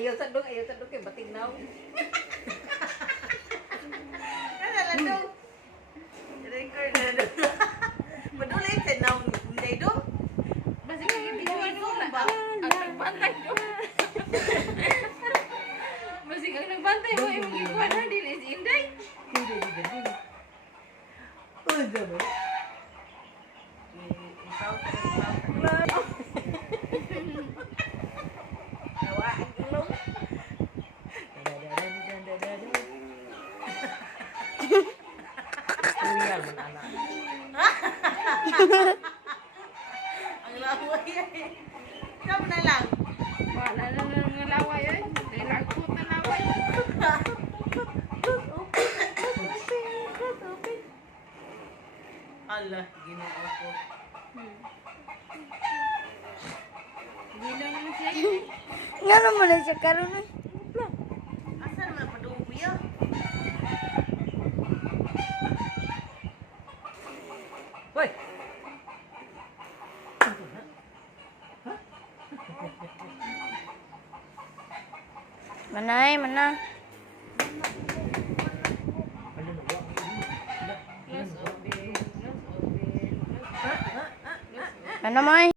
ayaw sa dong kay batignaw. Dong. Record na dong. Madulay sa naong hindi dong. Basta kay bijuan ko ba? Ang nagbantay do. Basta kang nagbantay mo imong ikuan ha dili si Inday. Uy, dami. Ikaw Tawa ang ilong. Kuya man ana. Ang laway ay. Ikaw na lang. Wala na nga laway oy. Nilagot na laway. Allah, ginoo ko. Dilo na siya. Nga naman na siya karoon eh. Asa naman padubiya? Hoy. Manay, mana. Close open. Ano mo eh?